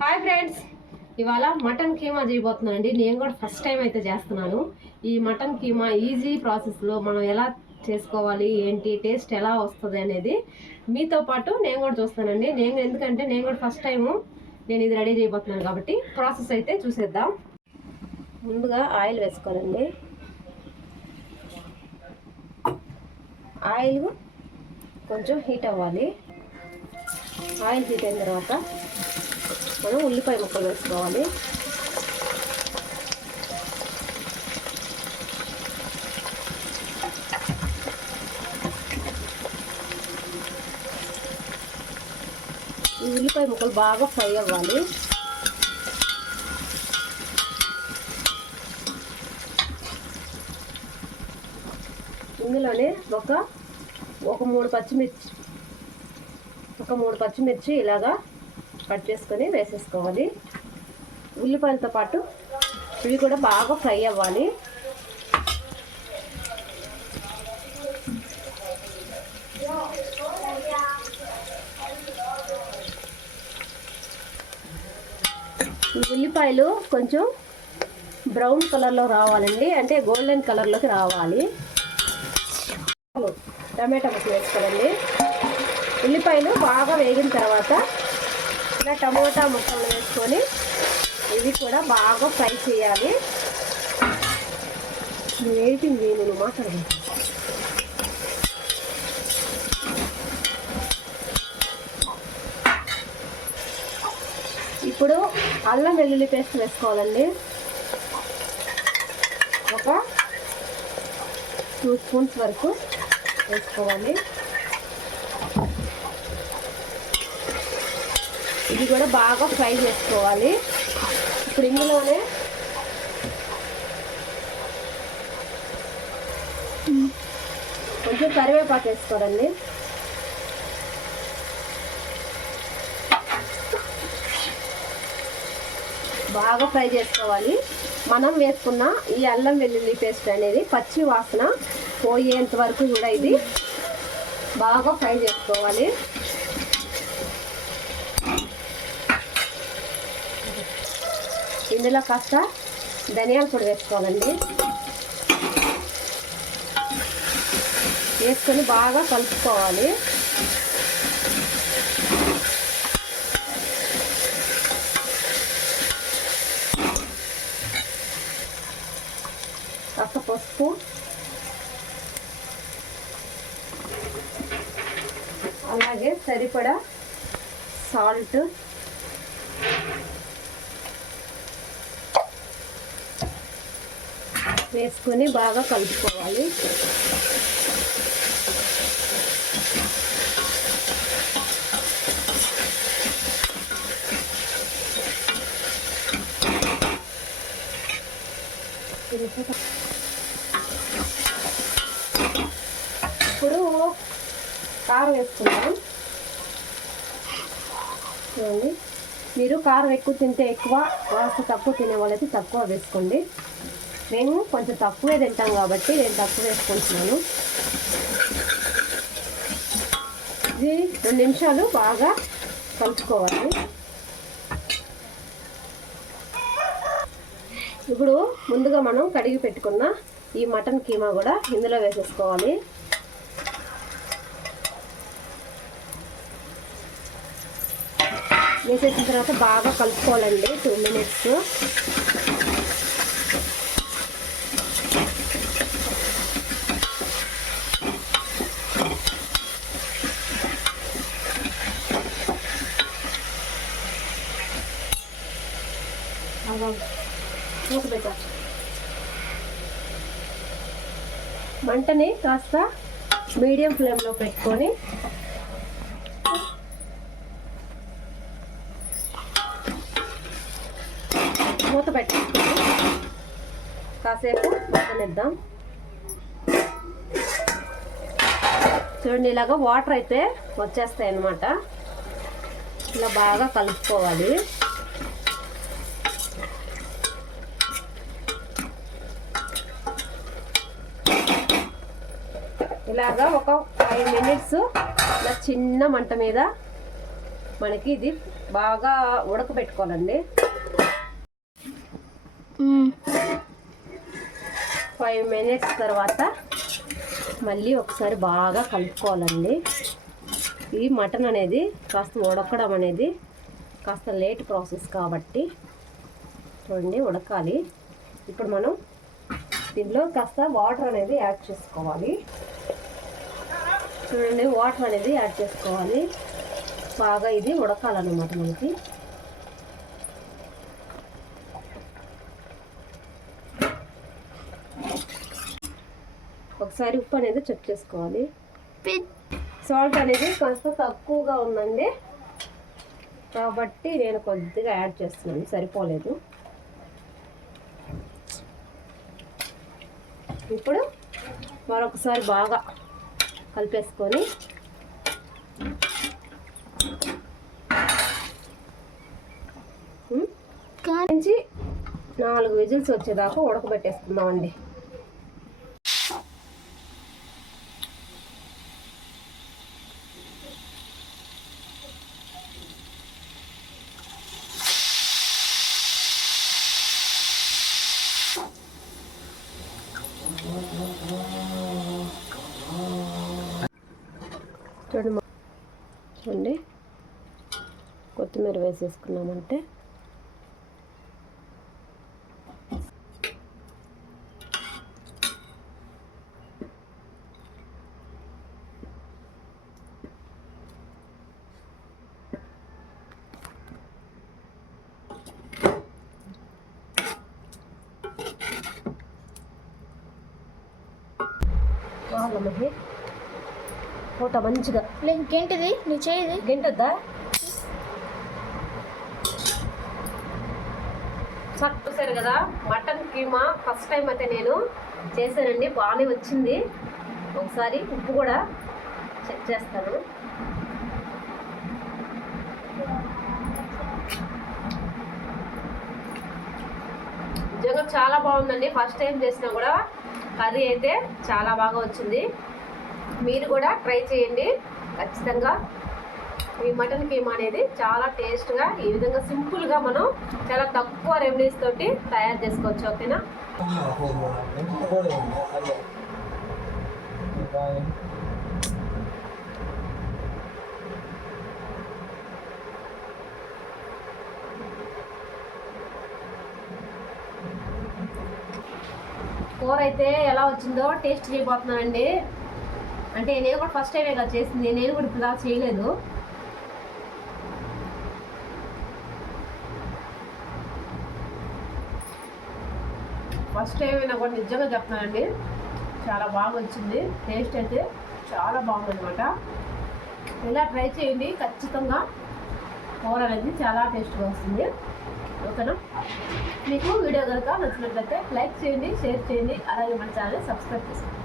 Hi friends ఇవాళ mutton keema చేయబోతున్నానండి. నేను కూడా ఫస్ట్ టైం అయితే చేస్తున్నాను. ఈ మటన్ కీమా ఈజీ ప్రాసెస్లో మనం ఎలా చేసుకోవాలి ఏంటి టేస్ట్ ఎలా వస్తుంది అనేది మీతో పాటు నేను కూడా చూస్తానండి. నేను ఎందుకంటే నేను కూడా ఫస్ట్ టైము నేను ఇది రెడీ చేయబోతున్నాను కాబట్టి ప్రాసెస్ అయితే చూసేద్దాం. ముందుగా ఆయిల్ వేసుకోవాలండి. ఆయిల్ కొంచెం హీట్ అవ్వాలి. ఆయిల్ హీట్ అయిన తర్వాత మనం ఉల్లిపాయ ముక్కలు వేసుకోవాలి. ఈ ఉల్లిపాయ ముక్కలు బాగా ఫ్రై అవ్వాలి. ఇందులోనే ఒక ఒక మూడు పచ్చిమిర్చి ఒక మూడు పచ్చిమిర్చి ఇలాగా కట్ చేసుకొని వేసేసుకోవాలి. ఉల్లిపాయలతో పాటు ఇవి కూడా బాగా ఫ్రై అవ్వాలి. ఉల్లిపాయలు కొంచెం బ్రౌన్ కలర్లో రావాలండి. అంటే గోల్డెన్ కలర్లోకి రావాలి. టమాటా ముక్కలు వేసుకోవాలండి. ఉల్లిపాయలు బాగా వేగిన తర్వాత ఇలా టమోటా ముక్కలు వేసుకొని ఇవి కూడా బాగా ఫ్రై చేయాలి. నువ్వు వేయింది నేను మాట్లాడదు ఇప్పుడు అల్లం వెల్లుల్లి పేస్ట్ వేసుకోవాలండి. ఒక టూ స్పూన్స్ వరకు వేసుకోవాలి. ఇది కూడా బాగా ఫ్రై చేసుకోవాలి. ఇప్పుడు ఇందులోనే కొంచెం కరివేపాకు వేసుకోవాలండి. బాగా ఫ్రై చేసుకోవాలి. మనం వేసుకున్న ఈ అల్లం వెల్లుల్లి పేస్ట్ అనేది పచ్చి వాసన పోయేంత వరకు కూడా ఇది బాగా ఫ్రై చేసుకోవాలి. ఇందులో కాస్త ధనియాల పొడి వేసుకోవాలండి. వేసుకొని బాగా కలుపుకోవాలి. కాస్త పసుపు. అలాగే సరిపడా సాల్ట్. వేసుకొని బాగా కలుపుకోవాలి. ఇప్పుడు కారం వేసుకుందాం. చూడండి. మీరు కారం ఎక్కువ తింటే ఎక్కువ కాస్త తక్కువ తినే వాళ్ళైతే తక్కువ వేసుకోండి. మేము కొంచెం తక్కువే తింటాం కాబట్టి నేను తక్కువ వేసుకుంటున్నాను. ఇది రెండు నిమిషాలు బాగా కలుపుకోవాలి. ఇప్పుడు ముందుగా మనం కడిగి పెట్టుకున్న ఈ మటన్ కీమా కూడా ఇందులో వేసేసుకోవాలి. వేసేసిన తర్వాత బాగా కలుపుకోవాలండి టూ మినిట్స్. మూత పెట్టా మంటని కాస్త మీడియం ఫ్లేమ్లో పెట్టుకొని మూత పెట్టేసుకొని కాసేపు మగ్గనిద్దాం చూడండి ఇలాగ వాటర్ అయితే వచ్చేస్తాయి అన్నమాట ఇలా బాగా కలుపుకోవాలి. ఇలాగా ఒక ఫైవ్ మినిట్స్ ఇలా చిన్న మంట మీద మనకి ఇది బాగా ఉడకబెట్టుకోవాలండి. ఫైవ్ మినిట్స్ తర్వాత మళ్ళీ ఒకసారి బాగా కలుపుకోవాలండి. ఈ మటన్ అనేది కాస్త ఉడకడం అనేది కాస్త లేట్ ప్రాసెస్ కాబట్టి చూడండి ఉడకాలి. ఇప్పుడు మనం దీనిలో కాస్త వాటర్ అనేది యాడ్ చేసుకోవాలి. చూడండి వాటర్ అనేది యాడ్ చేసుకోవాలి. బాగా ఇది ఉడకాలన్నమాట మనకి. ఒకసారి ఉప్పు అనేది చెక్ చేసుకోవాలి. సాల్ట్ అనేది కాస్త తక్కువగా ఉందండి. కాబట్టి నేను కొద్దిగా యాడ్ చేస్తున్నాను సరిపోలేదు. ఇప్పుడు మరొకసారి బాగా కలిపేసుకొని నుంచి నాలుగు విజిల్స్ వచ్చేదాకా ఉడకబెట్టేసుకుందామండి చూడండి మా- చూడండి కొత్తిమీర వేసేసుకున్నామంటే వాళ్ళ పూట మంచిగా. ఇంకేంటిది? నీ చేయి గంటద్దా? చూసారు కదా మటన్ కీమా ఫస్ట్ టైం అయితే నేను చేశానండి బాగానే వచ్చింది. ఒకసారి ఉప్పు కూడా చెక్ చేస్తాను. నిజంగా చాలా బాగుందండి ఫస్ట్ టైం చేసినా కూడా కర్రీ అయితే చాలా బాగా వచ్చింది. మీరు కూడా ట్రై చేయండి ఖచ్చితంగా. ఈ మటన్ కీమా అనేది చాలా టేస్ట్గా ఈ విధంగా సింపుల్గా మనం చాలా తక్కువ రెమెడీస్ తోటి తయారు చేసుకోవచ్చు ఓకేనా? కూర అయితే ఎలా వచ్చిందో టేస్ట్ చేయబోతున్నానండి. అంటే నేను కూడా ఫస్ట్ టైమే కదా చేసింది నేను కూడా ఇప్పుడు చేయలేదు. ఫస్ట్ టైం అయినా కూడా నిజంగా చెప్తున్నానండి. చాలా బాగా వచ్చింది టేస్ట్ అయితే చాలా బాగుందనమాట ఇలా ట్రై చేయండి. ఖచ్చితంగా కూర అనేది చాలా టేస్ట్గా వస్తుంది. ఓకేనా? మీకు వీడియో కనుక నచ్చినట్లయితే లైక్ చేయండి షేర్ చేయండి. అలాగే మన ఛానల్ సబ్స్క్రైబ్ చేసుకోండి.